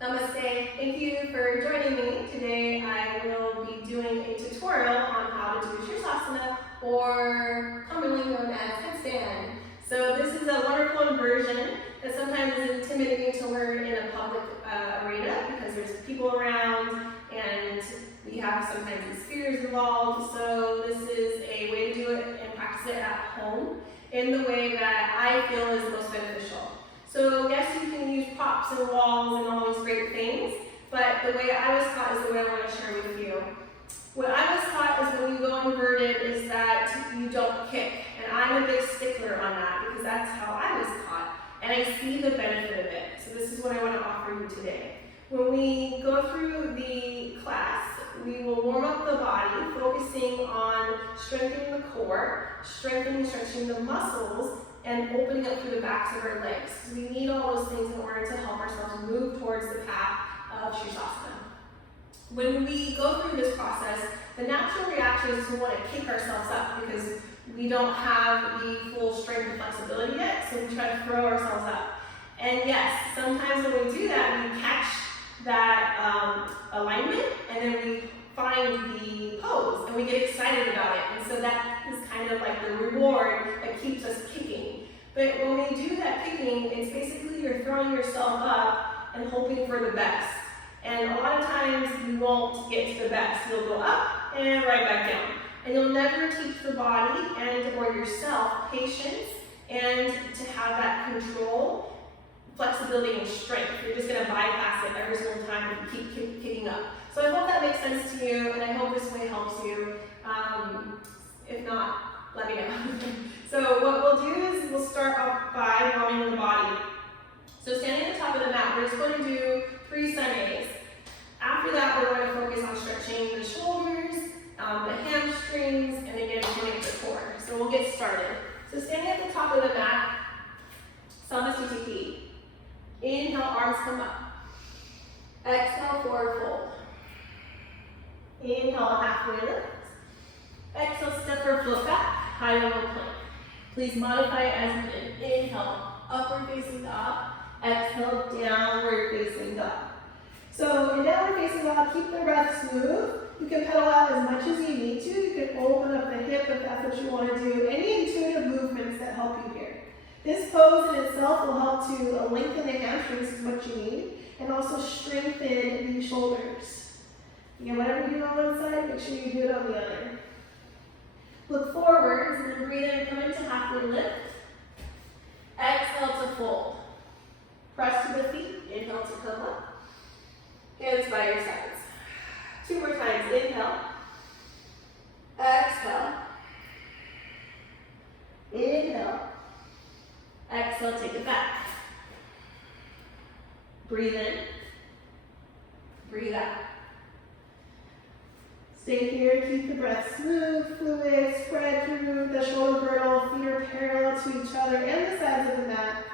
Namaste. Thank you for joining me. Today I will be doing a tutorial on how to do Sirsasana, or commonly known as headstand. So this is a wonderful inversion that sometimes is intimidating to learn in a public arena because there's people around and we have sometimes these fears involved. So this is a way to do it and practice it at home in the way that I feel is most beneficial. So yes, you can use props and walls and all these great things, but the way I was taught is the way I want to share with you. What I was taught is when you go inverted is that you don't kick, and I'm a big stickler on that because that's how I was taught, and I see the benefit of it. So this is what I want to offer you today. When we go through the class, we will warm up the body, focusing on strengthening the core, stretching the muscles, and opening up through the backs of our legs. So we need all those things in order to help ourselves move towards the path of Sirsasana. When we go through this process, the natural reaction is to want to kick ourselves up because we don't have the full strength and flexibility yet, so we try to throw ourselves up. And yes, sometimes when we do that, we catch that alignment, and then we find the pose, and we get excited about it. And so that is kind of like the reward that keeps us kicking. But when we do that kicking, it's basically you're throwing yourself up and hoping for the best. And a lot of times you won't get to the best. You'll go up and right back down. And you'll never teach the body and or yourself patience and to have that control, flexibility, and strength. You're just going to bypass it every single time and keep kicking up. So I hope that makes sense to you, and I hope this way helps you. If not, let me know. So what we'll do is we'll start off by warming the body. So standing at the top of the mat, we're just going to do 3 sun A's. After that, we're going to focus on stretching the shoulders, the hamstrings, and again, getting the core. So we'll get started. So standing at the top of the mat, Sirsasana. Inhale, arms come up. Exhale, forward fold. Inhale, halfway lift. Exhale, step or float back, high level plank. Please modify as needed. Inhale, upward facing dog. Exhale, downward facing dog. So in downward facing dog, keep the breath smooth. You can pedal out as much as you need to. You can open up the hip if that's what you want to do. Any intuitive movements that help you here. This pose in itself will help to lengthen the hamstrings is what you need, and also strengthen the shoulders. Again, whatever you do on one side, make sure you do it on the other. Look forwards and then breathe in, come into halfway lift. Exhale to fold. Press to the feet, inhale to come up. Hands by your sides. 2 more times, inhale. Exhale. Inhale. Exhale, take it back. Breathe in. Breathe out. Stay here, keep the breath smooth, fluid, spread through the shoulder girdle, feet are parallel to each other and the sides of the mat.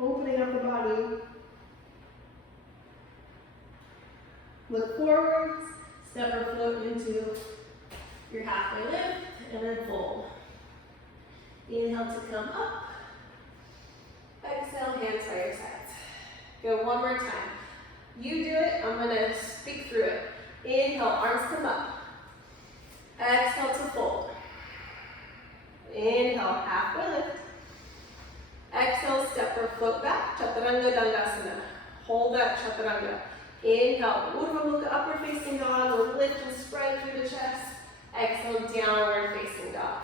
Opening up the body. Look forwards, step or float into your halfway lift, and then fold. Inhale to come up. Exhale, hands by your sides. Go one more time. You do it, I'm going to speak through it. Inhale, arms come up. Exhale to fold. Inhale, halfway lift. Exhale, step or float back. Chaturanga Dandasana. Hold that Chaturanga. Inhale, Urdhva Mukha, upward facing dog. We'll lift and spread through the chest. Exhale, downward facing dog.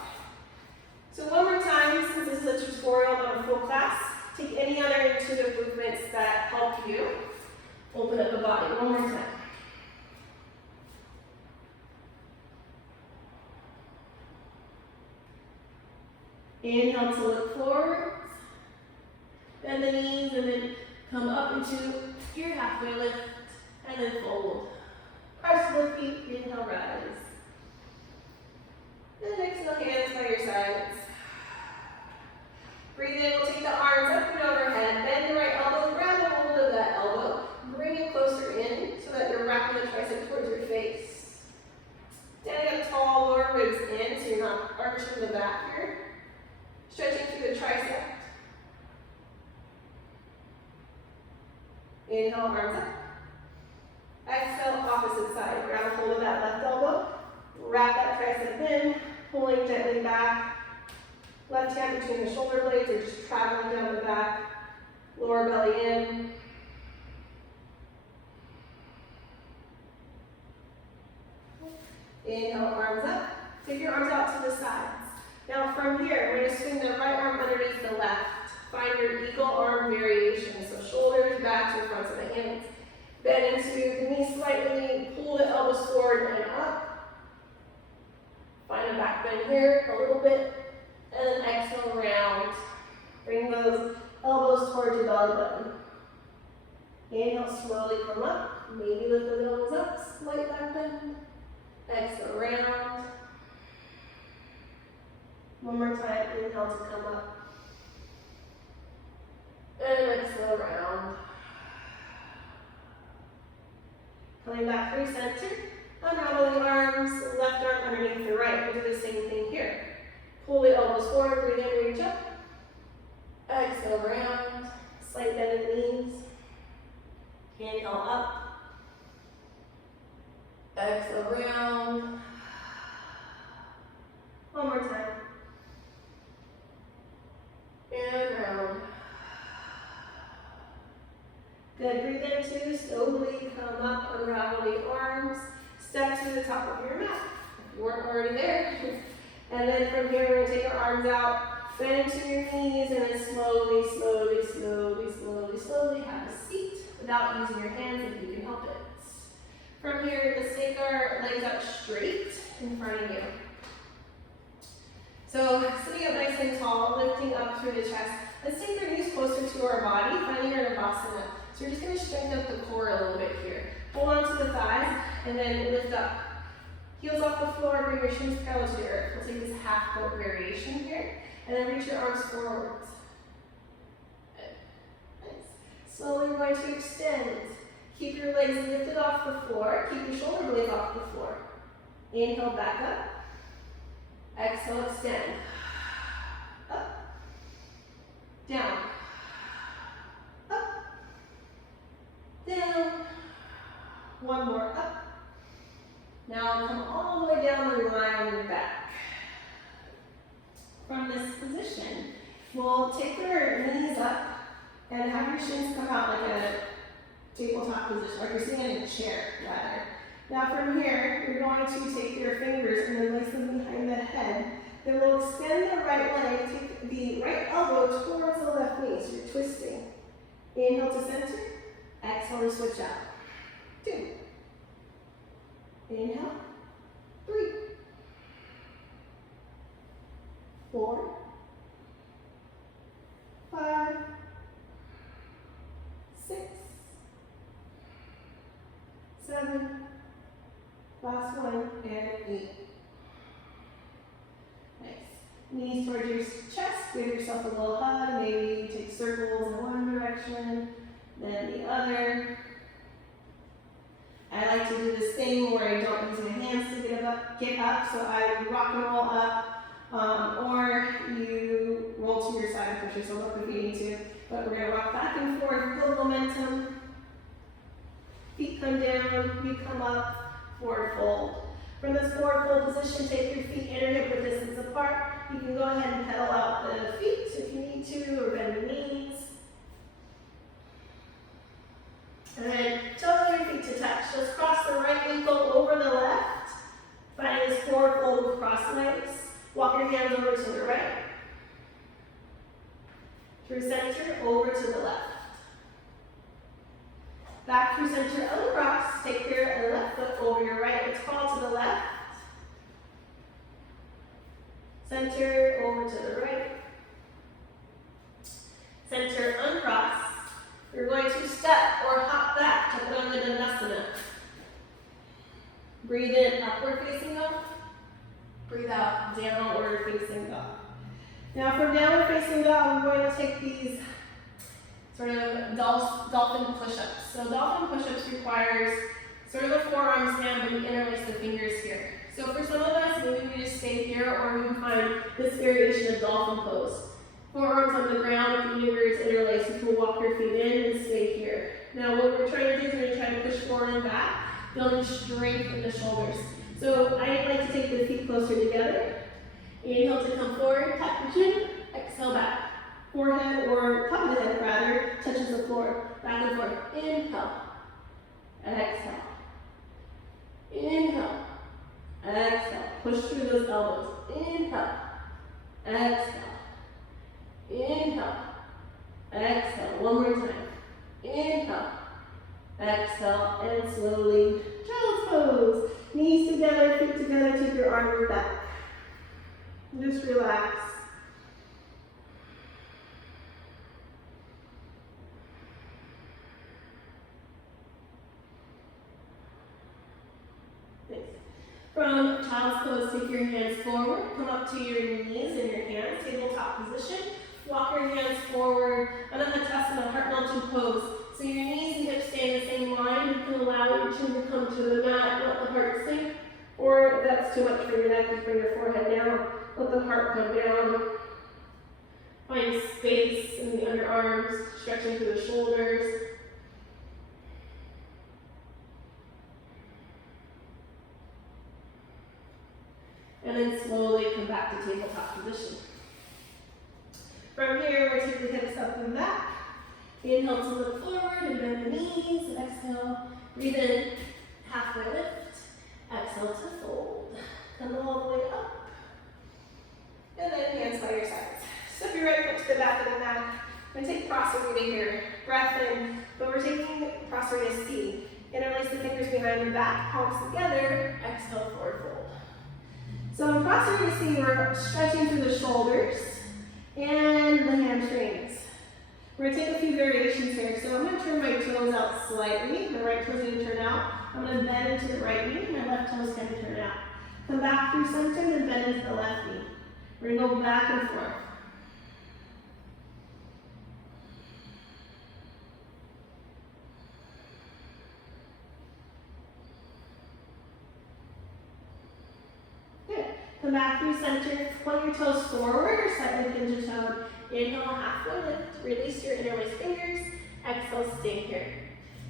So one more time, since this is a tutorial, not a full class, take any other intuitive movements that help you. Open up the body one more time. Inhale to look forwards. Bend the knees and then come up into your halfway lift and then fold. Press the feet, inhale, rise. Then exhale, hands by your sides. Breathe in, we'll take the arms up and overhead. Bend the right elbow, grab a hold of that elbow. Bring it closer in so that you're wrapping the tricep towards your face. Standing up tall, lower ribs in so you're not arching the back here. Stretching through the tricep. Inhale, arms up. Exhale, opposite side. Grab a hold of that left elbow. Wrap that tricep in, pulling gently back. Left hand between the shoulder blades or just traveling down the back. Lower belly in. Inhale, arms up. Take your arms out to the sides. Now from here, we're going to swing the right arm underneath the left. Find your eagle arm variation. So shoulders back to the fronts of the hands. Bend into the knees slightly. Pull the elbows forward and up. Find a back bend here a little bit. And then exhale, round. Bring those elbows towards your belly button. Inhale, slowly come up. Maybe lift those elbows up. Slight back bend. Exhale, round. One more time, inhale to come up. And exhale, round. Coming back through center. Unravel the arms, left arm underneath the right. We'll do the same thing here. Pull the elbows forward, breathe in, reach up. Exhale, round. Slight bend in the knees. Inhale, up. Exhale, round. One more time. And round. Good, breathe in two, slowly come up, unravel the arms, step to the top of your mat, if you weren't already there. And then from here, we're gonna take our arms out, bend into your knees, and then slowly, slowly, slowly, slowly, slowly have a seat without using your hands if you can help it. From here, let's take our legs out straight in front of you. So sitting up nice and tall, lifting up through the chest. Let's take our knees closer to our body, finding our Sirsasana. So we're just going to strengthen up the core a little bit here. Hold on to the thighs and then lift up. Heels off the floor, bring your shins parallel to the earth. We'll take this half boat variation here. And then reach your arms forward. Nice. Slowly we're going to extend. Keep your legs lifted off the floor. Keep your shoulder blades off the floor. Inhale, back up. Exhale, extend. Up. Down. Up. Down. One more up. Now come all the way down and lie on your back. From this position, we'll take our knees up and have your shins come out like a tabletop position, like you're sitting in a chair, rather. Now from here, you're going to take your fingers and then place them behind the head. Then we'll extend the right leg, take the right elbow towards the left knee, so you're twisting. Inhale to center, exhale to switch out. 2. Inhale, 3, 4, 5, 6, 7, last one, and 8. Nice. Knees towards your chest, give yourself a little hug, maybe take circles in one direction, then the other. I like to do this thing where I don't use my hands to get up, so I rock and roll up, or you roll to your side and push yourself up if you need to. But we're going to rock back and forth, build momentum. Feet come down, you come up, forward fold. From this forward fold position, take your feet inner hip width distance apart. You can go ahead and pedal out the feet if you need to, or bend the knees. And then toes of your feet to touch. Let's cross the right ankle over the left. Find this forward fold with crossed legs. Walk your hands over to the right. Through center, over to the left. Back through center, uncross. Take your left foot over your right. Let's crawl to the left. Center, over to the right. Center, uncross. You're going to step or hop back to Sirsasana. Breathe in, upward facing up. Breathe out, downward facing up. Now from downward facing dog, we're going to take these sort of dolphin push-ups. So dolphin push-ups requires sort of the forearms down, but you interlace the fingers here. So for some of us, maybe we just stay here, or we can find this variation of dolphin pose. Forearms on the ground, fingers interlaced. You can walk your feet in and stay here. Now what we're trying to do is we're going to try to push forward and back, building strength in the shoulders. So I like to take the feet closer together. Inhale to come forward, tap your chin, exhale back. Forehead, or top of the head rather, touches the floor. Back and forth. Inhale. Exhale. Inhale. Exhale. Push through those elbows. Inhale. Exhale. Inhale. Exhale. One more time. Inhale. Exhale. And slowly child's pose. Knees together, feet together, take your arms back. Just relax. From child's pose, take your hands forward, come up to your knees and your hands, tabletop position. Walk your hands forward, Anahatasana, heart-melting pose. So your knees and hips stay in the same line. You can allow your chin to come to the mat, let the heart sink. Or if that's too much for your neck, just bring your forehead down, let the heart come down. Find space in the underarms, stretching through the shoulders. And then slowly come back to tabletop position. From here, we're going to take the hips up and back. Inhale to look forward and bend the knees. Exhale, breathe in, halfway lift. Exhale to fold. Come all the way up. And then hands by your sides. Step your right foot to the back of the mat. We're going to take Prasarita here. Breath in, but we're taking Prasarita C. Interlace the fingers behind the back, palms together. Exhale, forward fold. So in Prasarita C, we're stretching through the shoulders and the hamstrings. We're going to take a few variations here. So I'm going to turn my toes out slightly. My right toe's going to turn out. I'm going to bend into the right knee. My left toe's going to turn out. Come back through center and bend into the left knee. We're going to go back and forth. Come back through center, point your toes forward or slightly hinge your toe. Inhale, halfway lift, release your interlace fingers. Exhale, stay here.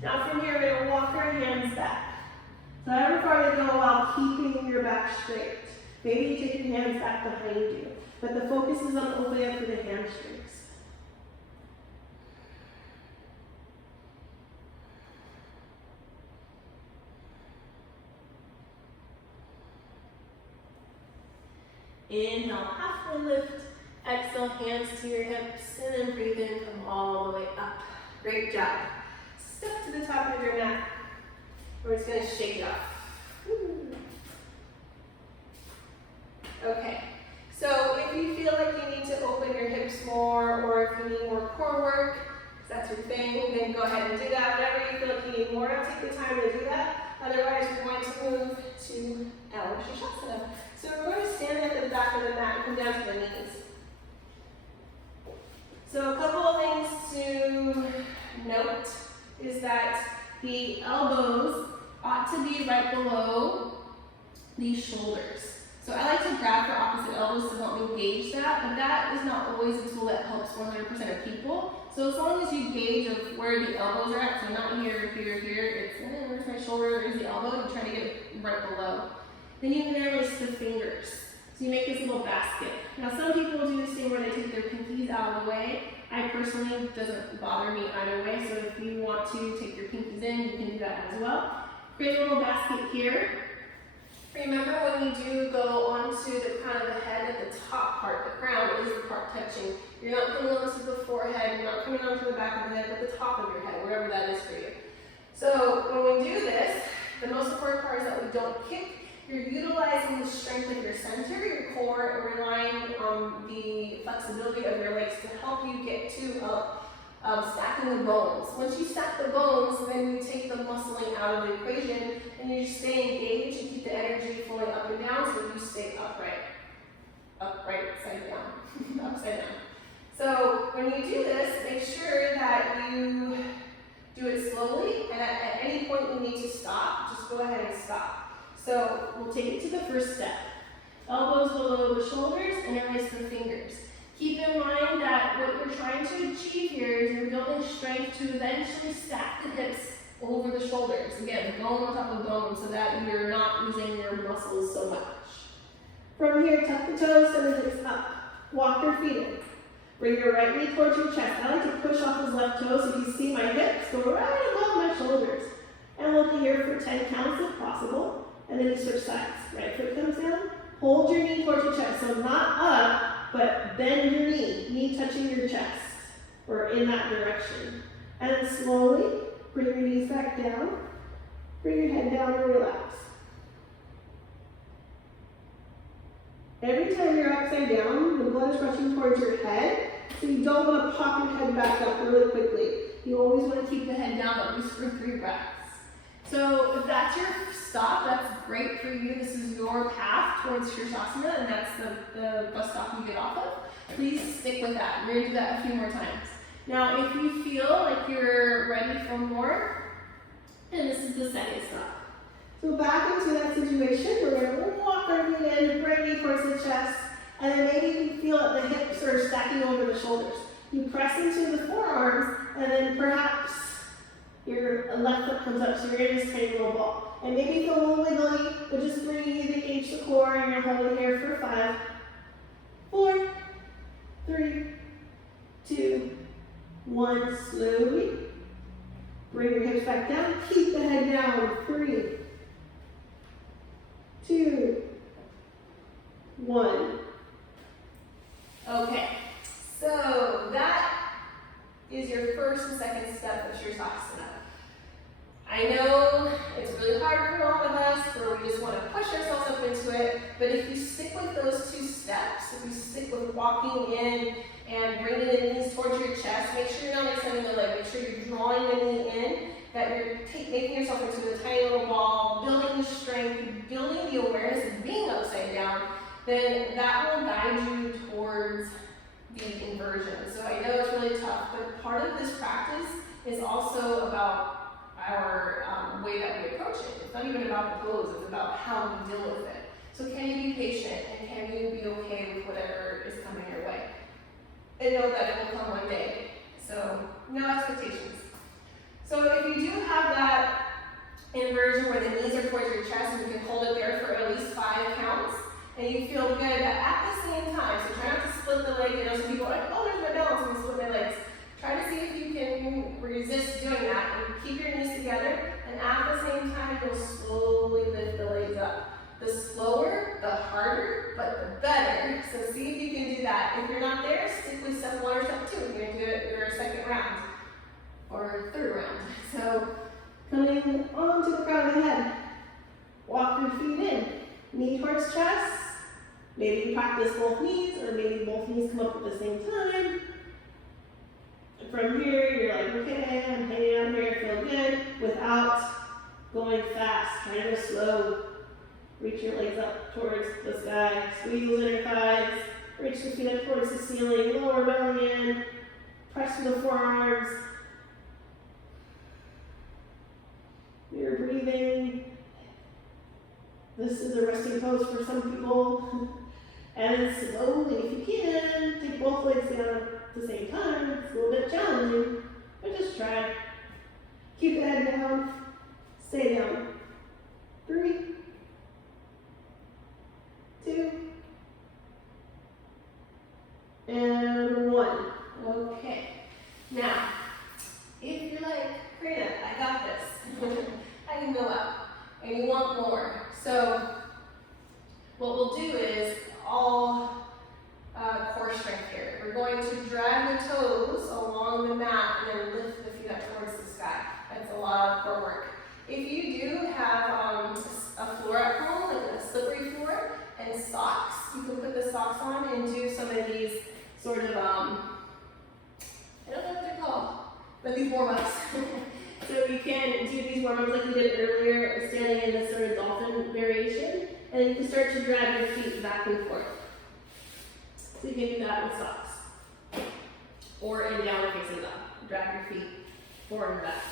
Now from here, we're going to walk our hands back. So however far they go while keeping your back straight. Maybe you take your hands back behind you, but the focus is on opening up through the hamstrings. Inhale, halfway lift. Exhale, hands to your hips, and then breathe in, come all the way up. Great job. Step to the top of your mat. We're just going to shake it off. Okay, so if you feel like you need to open your hips more, or if you need more core work, if that's your thing, then go ahead and do that. Whenever you feel like you need more, take the time to do that. Otherwise, we're going to move to our Sirsasana. So we're going to stand at the back of the mat and come down to the knees. So a couple of things to note is that the elbows ought to be right below the shoulders. So I like to grab for opposite elbows to help me gauge that, but that is not always a tool that helps 100% of people. So as long as you gauge of where the elbows are at, so not here, here, here, it's where's my shoulder, where's the elbow, you try to get it right below. Then you can interlace the fingers. So you make this little basket. Now some people do this thing where they take their pinkies out of the way. I personally, it doesn't bother me either way, so if you want to take your pinkies in, you can do that as well. Create a little basket here. Remember when you do go onto the crown of the head at the top part, the crown is the part touching. You're not coming onto the forehead, you're not coming onto the back of the head, but the top of your head, wherever that is for you. So when we do this, the most important part is that we don't kick. You're utilizing the strength of your center, your core, and relying on the flexibility of your legs to help you get to stacking the bones. Once you stack the bones, then you take the muscling out of the equation, and you just stay engaged and keep the energy flowing up and down so you stay upright. Upright, side down, upside down. So when you do this, make sure that you do it slowly, and at any point you need to stop, just go ahead and stop. So we'll take it to the first step. Elbows below the shoulders, interlace the fingers. Keep in mind that what you're trying to achieve here is you're building strength to eventually stack the hips over the shoulders. Again, bone on top of bone so that you're not losing your muscles so much. From here, tuck the toes, send the hips up. Walk your feet in. Bring your right knee towards your chest. I like to push off his left toe so you see my hips go right above my shoulders. And we'll be here for 10 counts if possible. And then you switch sides. Right foot comes down. Hold your knee towards your chest. So not up, but bend your knee touching your chest, or in that direction. And then slowly bring your knees back down. Bring your head down and relax. Every time you're upside down, the blood is rushing towards your head, so you don't want to pop your head back up really quickly. You always want to keep the head down at least for 3 breaths. So if that's your stop, that's great for you. This is your path towards Sirsasana, and that's the bus stop you get off of. Please stick with that. We're going to do that a few more times. Now, if you feel like you're ready for more, and this is the second stop. So back into that situation, we're going to walk our feet in, right knee towards the chest, and then maybe you feel that the hips are stacking over the shoulders. You press into the forearms, and then perhaps your left foot comes up, so you're in this tiny little ball. And maybe feel a little wiggly, but just bring you to engage the core, and you're holding here for 5, 4, 3, 2, 1. Slowly. Bring your hips back down. Keep the head down. 3, 2, 1. Okay, so that is your first and second step of Sirsasana. I know it's really hard for a lot of us where we just want to push ourselves up into it, but if you stick with those 2 steps, if you stick with walking in and bringing the knees towards your chest, make sure you're not extending the leg, make sure you're drawing the knee in, that you're making yourself into a tiny little ball, building the strength, building the awareness of being upside down, then that will guide you towards the inversion. So I know it's really tough, but part of this practice is also about our way that we approach it. It's not even about the pose, it's about how we deal with it. So can you be patient, and can you be okay with whatever is coming your way? And know that it will come one day. So no expectations. So if you do have that inversion where the knees are towards your chest and you can hold it there for at least 5 counts, and you feel good, but at the same time, so try not to split the leg. You know, some people are like, oh, there's my balance, I'm going to split my legs. Try to see if you can resist doing that and keep your knees together, and at the same time, you'll slowly lift the legs up. The slower, the harder, but the better. So see if you can do that. If you're not there, stick with step 1 or step 2. You're going to do it your second round or third round. So coming onto the crown of the head, walk your feet in, knee towards chest. Maybe you practice both knees, or maybe both knees come up at the same time. And from here, you're like, okay, I'm hanging out here, I feel good, without going fast. Try to go slow. Reach your legs up towards the sky, squeeze those inner thighs, reach the feet up towards the ceiling, lower belly in, press with the forearms. You're breathing. This is a resting pose for some people. And slowly, if you can, take both legs down at the same time. It's a little bit challenging, but just try. Keep the head down, stay down. 3, 2, and 1. Okay. Now, if you're like, Karina, I got this. I can go up, and you want more. So, what we'll do is all core strength here. We're going to drag the toes along the mat and then lift the feet up towards the sky. That's a lot of core work. If you do have a floor at home, like a slippery floor, and socks, you can put the socks on and do some of these sort of, I don't know what they're called, but these warm-ups. So you can do these warm-ups like we did earlier, standing in this sort of dolphin variation, and then you can start to drag your feet back and forth. So you can do that with socks. Or in downward facing dog. Drag your feet forward and back.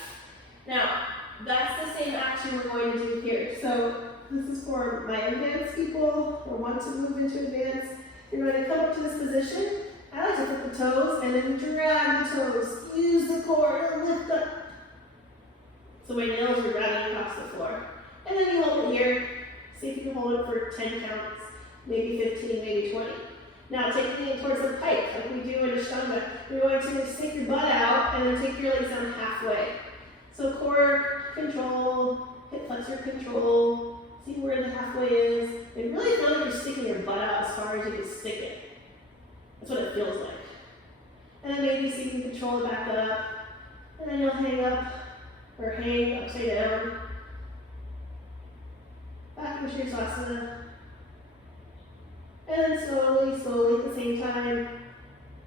Now, that's the same action we're going to do here. So this is for my advanced people who want to move into advanced. You're going to come up to this position. I like to put the toes and then drag the toes. Use the core hold it for 10 counts, maybe 15, maybe 20. Now taking it towards the pike, like we do in Ashtanga, you're going to stick your butt out and then take your legs down halfway. So core control, hip flexor control, see where the halfway is. And really feel like you're sticking your butt out as far as you can stick it. That's what it feels like. And then maybe see if you can control the back up. And then you'll hang up, or hang upside down. Back into Sirsasana. And then slowly, slowly at the same time,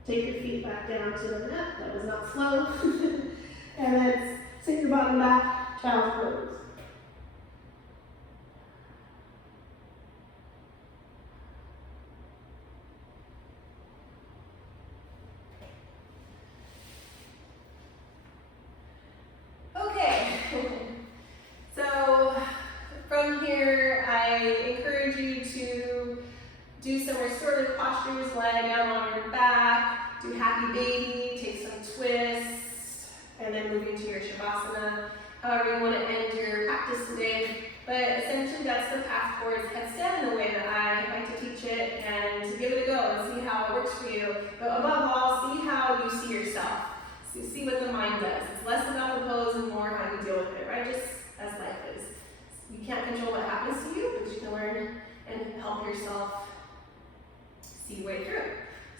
take your feet back down to the mat. That was not slow. And then sink your bottom back, child's pose. Okay, so from here, I encourage you to do some restorative postures, lie down on your back, do happy baby, take some twists, and then move into your Shavasana, however you want to end your practice today. But essentially that's the path towards headstand in the way that I like to teach it, and to give it a go and see how it works for you. But above all, see how you see yourself. See what the mind does. It's less about the pose and more how you deal with it, right? Just as life is. You can't control what happens to you, but you can learn and help yourself see your way through.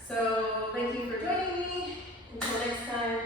So thank you for joining me. Until next time.